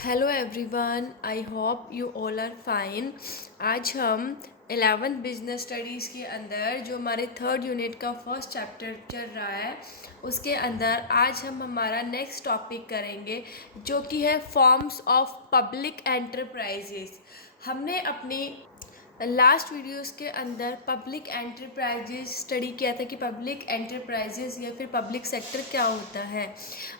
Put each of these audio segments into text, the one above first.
Hello everyone, I hope you all are fine. आज हम 11th business studies के अंदर जो हमारे थर्ड यूनिट का फर्स्ट चैप्टर चल रहा है उसके अंदर आज हम हमारा नेक्स्ट टॉपिक करेंगे जो कि है फॉर्म्स ऑफ पब्लिक एंटरप्राइजेस। हमने अपनी लास्ट वीडियोस के अंदर पब्लिक एंटरप्राइजेस स्टडी किया था कि पब्लिक एंटरप्राइजेस या फिर पब्लिक सेक्टर क्या होता है।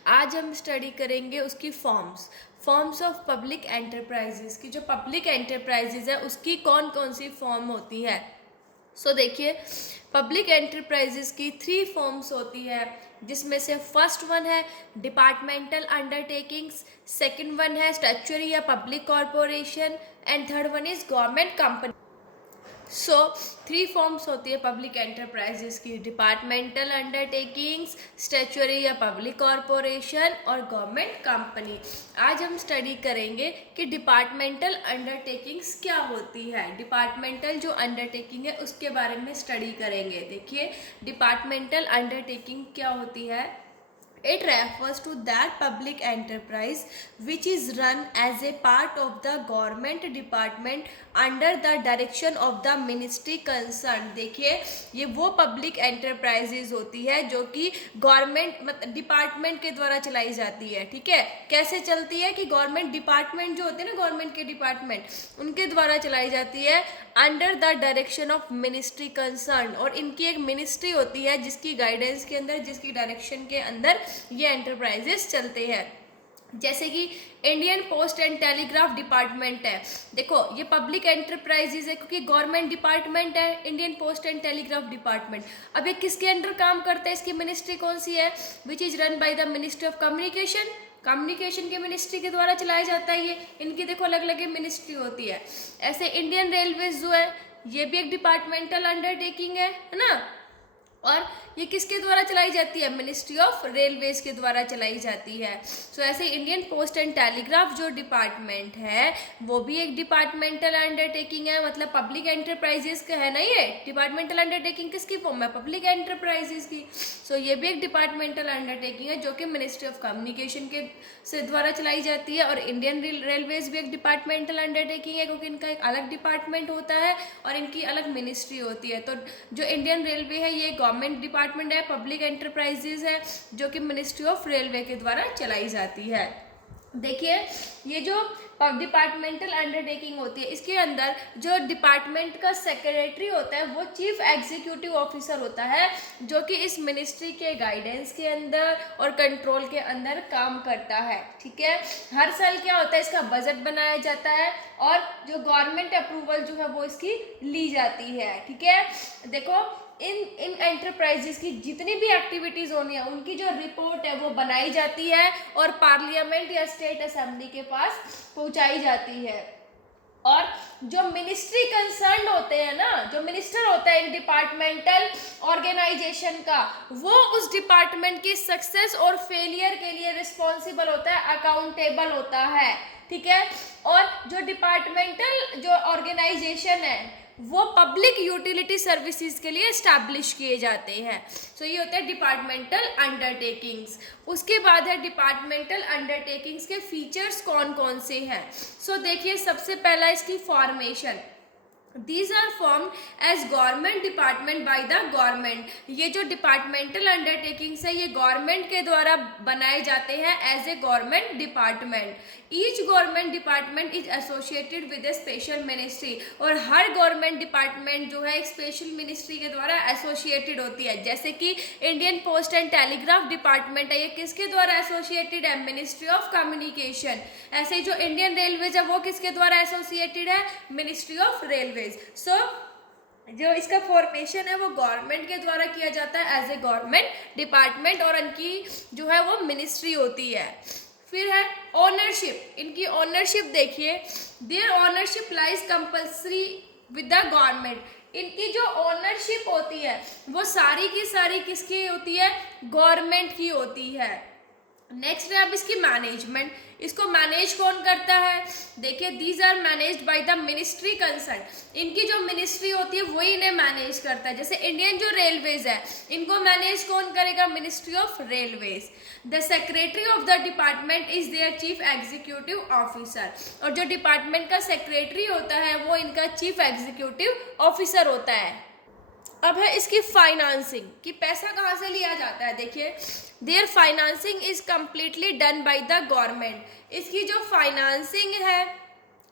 आज हम स्टडी करेंगे उसकी फॉर्म्स ऑफ पब्लिक एंटरप्राइजेस की। जो पब्लिक एंटरप्राइजेस है उसकी कौन कौन सी फॉर्म होती है। देखिए, पब्लिक एंटरप्राइजेस की 3 फॉर्म्स होती है, जिसमें से फर्स्ट वन है डिपार्टमेंटल अंडरटेकिंग्स, सेकंड वन है स्टैट्यूटरी या public corporation and third one is government company. 3 forms होती है पब्लिक एंटरप्राइजेस की, डिपार्टमेंटल अंडरटेकिंग्स, स्टैट्यूटरी या पब्लिक कॉरपोरेशन और गवर्नमेंट कंपनी। आज हम स्टडी करेंगे कि डिपार्टमेंटल अंडरटेकिंग्स क्या होती है। डिपार्टमेंटल जो अंडरटेकिंग है उसके बारे में स्टडी करेंगे। देखिए, डिपार्टमेंटल अंडरटेकिंग क्या होती है। It refers to that public enterprise which is run as a part of the government department under the direction of the ministry concerned। देखिए, ये वो पब्लिक एंटरप्राइजेज होती है जो कि गवर्नमेंट डिपार्टमेंट के द्वारा चलाई जाती है। ठीक है, कैसे चलती है कि गवर्नमेंट डिपार्टमेंट जो होते हैं ना, गवर्नमेंट के डिपार्टमेंट उनके द्वारा चलाई जाती है under the direction of ministry concern. और इनकी एक मिनिस्ट्री होती है जिसकी गाइडेंस के अंदर, जिसकी डायरेक्शन के अंदर ये एंटरप्राइजेस चलते हैं। जैसे कि Indian post and telegraph department है। देखो, ये पब्लिक एंटरप्राइजेज है क्योंकि गवर्नमेंट डिपार्टमेंट है Indian post and telegraph department. अब ये किसके अंडर काम करता है, इसकी मिनिस्ट्री कौन सी है, which is run by the ministry of communication. Communication के मिनिस्ट्री के द्वारा चलाया जाता है ये। इनकी देखो अलग अलग मिनिस्ट्री होती है। ऐसे इंडियन रेलवेज जो है ये भी एक डिपार्टमेंटल अंडरटेकिंग है ना। और ये किसके द्वारा चलाई जाती है, मिनिस्ट्री ऑफ रेलवेज के द्वारा चलाई जाती है। ऐसे इंडियन पोस्ट एंड टेलीग्राफ जो डिपार्टमेंट है वो भी एक डिपार्टमेंटल अंडरटेकिंग है, मतलब पब्लिक एंटरप्राइजेस का है ना। ये डिपार्टमेंटल अंडरटेकिंग किसकी फॉर्म है, पब्लिक एंटरप्राइजेस की। ये भी एक डिपार्टमेंटल अंडरटेकिंग है जो कि मिनिस्ट्री ऑफ कम्युनिकेशन के से द्वारा चलाई जाती है। और इंडियन रेलवेज भी एक डिपार्टमेंटल अंडरटेकिंग है क्योंकि इनका एक अलग डिपार्टमेंट होता है और इनकी अलग मिनिस्ट्री होती है। तो जो इंडियन रेलवे है ये गवर्नमेंट डिपार्टमेंट है, पब्लिक एंटरप्राइजेज है जो कि मिनिस्ट्री ऑफ रेलवे के द्वारा चलाई जाती है। देखिए, ये जो डिपार्टमेंटल अंडरटेकिंग होती है इसके अंदर जो डिपार्टमेंट का सेक्रेटरी होता है वो चीफ एग्जीक्यूटिव ऑफिसर होता है जो कि इस मिनिस्ट्री के गाइडेंस के अंदर और कंट्रोल के अंदर काम करता है। ठीक है, हर साल क्या होता है, इसका बजट बनाया जाता है और जो गवर्नमेंट अप्रूवल जो है वो इसकी ली जाती है। ठीक है, देखो इन एंटरप्राइजेस की जितनी भी एक्टिविटीज होनी है उनकी जो रिपोर्ट है वो बनाई जाती है और पार्लियामेंट या स्टेट असेंबली के पास पहुंचाई जाती है। और जो मिनिस्ट्री कंसर्न होते हैं ना, जो मिनिस्टर होता है इन डिपार्टमेंटल ऑर्गेनाइजेशन का, वो उस डिपार्टमेंट की सक्सेस और फेलियर के लिए रिस्पॉन्सिबल होता है, अकाउंटेबल होता है। ठीक है, और जो डिपार्टमेंटल जो ऑर्गेनाइजेशन है वो पब्लिक यूटिलिटी सर्विसेज के लिए एस्टैब्लिश किए जाते हैं। ये होता है डिपार्टमेंटल अंडरटेकिंग्स। उसके बाद है डिपार्टमेंटल अंडरटेकिंग्स के फीचर्स कौन कौन से हैं। देखिए, सबसे पहला इसकी formation. These are formed as government department by the government। ये जो डिपार्टमेंटल अंडरटेकिंग्स है ये गवर्नमेंट के द्वारा बनाए जाते हैं as a government department. Each government department is associated with a special ministry. और हर गवर्नमेंट डिपार्टमेंट जो है एक स्पेशल मिनिस्ट्री के द्वारा एसोसिएटेड होती है। जैसे कि Indian post and telegraph department है, ये किसके द्वारा एसोसिएटेड है, मिनिस्ट्री ऑफ कम्युनिकेशन। ऐसे ही जो इंडियन रेलवेज है वो किसके द्वारा एसोसिएटेड है, मिनिस्ट्री ऑफ रेलवे। जो इसका फॉर्मेशन है वो गवर्नमेंट के द्वारा किया जाता है एज ए गवर्नमेंट डिपार्टमेंट और इनकी जो है वो मिनिस्ट्री होती है। फिर है ओनरशिप। इनकी ओनरशिप देखिए, their ownership lies compulsory with the government. इनकी जो ओनरशिप होती है वो सारी की सारी किसकी होती है, गवर्नमेंट की होती है। नेक्स्ट है अब इसकी मैनेजमेंट, इसको मैनेज कौन करता है? देखिए, these are managed by the ministry concern, इनकी जो मिनिस्ट्री होती है वही इन्हें मैनेज करता है। जैसे इंडियन जो रेलवेज है, इनको मैनेज कौन करेगा? Ministry of railways. The secretary of the department is their chief executive officer, और जो डिपार्टमेंट का सेक्रेटरी होता है वो इनका चीफ एग्जीक्यूटिव ऑफिसर होता है। अब है इसकी फाइनेंसिंग, कि पैसा कहाँ से लिया जाता है। देखिए, their financing is completely done by the government, इसकी जो फाइनेंसिंग है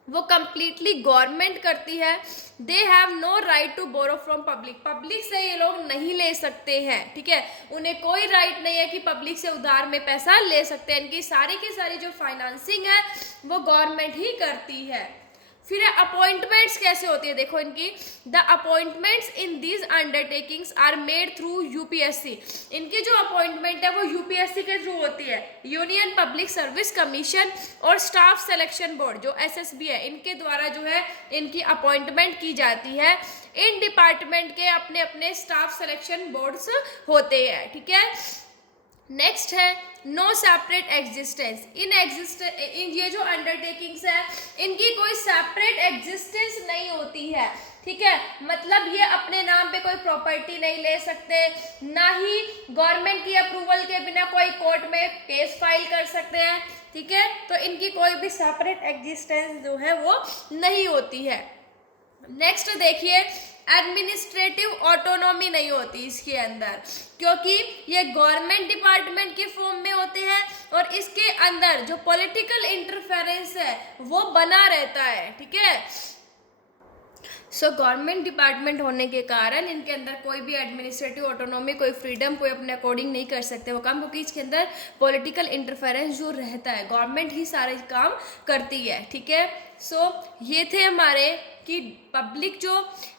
वो कम्प्लीटली गवर्नमेंट करती है। They have no right to borrow from public, public से ये लोग नहीं ले सकते हैं, ठीक है, उन्हें कोई राइट नहीं है कि पब्लिक से उधार में पैसा ले सकते हैं। इनकी सारी की सारी जो फाइनेंसिंग है वो गवर्नमेंट ही करती है। फिर अपॉइंटमेंट्स कैसे होती है, देखो इनकी, the appointments in these undertakings are made through UPSC, इनकी जो अपॉइंटमेंट है वो यूपीएससी के थ्रू होती है, यूनियन पब्लिक सर्विस कमीशन, और स्टाफ सिलेक्शन बोर्ड जो एसएसबी है, इनके द्वारा जो है इनकी अपॉइंटमेंट की जाती है। इन डिपार्टमेंट के अपने अपने स्टाफ सिलेक्शन बोर्ड्स होते हैं, ठीक है। नेक्स्ट है नो सेपरेट एग्जिस्टेंस, इन ये जो अंडरटेकिंग्स है इनकी कोई सेपरेट एग्जिस्टेंस नहीं होती है, ठीक है, मतलब ये अपने नाम पे कोई प्रॉपर्टी नहीं ले सकते, ना ही गवर्नमेंट की अप्रूवल के बिना कोई कोर्ट में केस फाइल कर सकते हैं, ठीक है, तो इनकी कोई भी सेपरेट एग्जिस्टेंस जो है वो नहीं होती है। नेक्स्ट देखिए, एडमिनिस्ट्रेटिव ऑटोनॉमी नहीं होती इसके अंदर, क्योंकि ये गवर्नमेंट डिपार्टमेंट के फॉर्म में होते हैं, और इसके अंदर जो पॉलिटिकल इंटरफेरेंस है वो बना रहता है, ठीक है। सो गवर्नमेंट डिपार्टमेंट होने के कारण इनके अंदर कोई भी एडमिनिस्ट्रेटिव ऑटोनॉमी, कोई फ्रीडम, कोई अपने अकॉर्डिंग नहीं कर सकते वो काम, क्योंकि इसके अंदर पॉलिटिकल इंटरफेरेंस जो रहता है, गवर्नमेंट ही सारे काम करती है, ठीक है। सो ये थे हमारे कि पब्लिक जो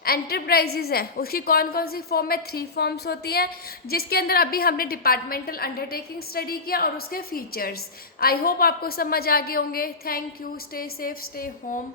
एंटरप्राइजेज हैं उसकी कौन कौन सी फॉर्म है, 3 फॉर्म्स होती हैं, जिसके अंदर अभी हमने डिपार्टमेंटल अंडरटेकिंग स्टडी किया और उसके फीचर्स। आई होप आपको समझ आ गए होंगे। Thank you, stay safe, stay home.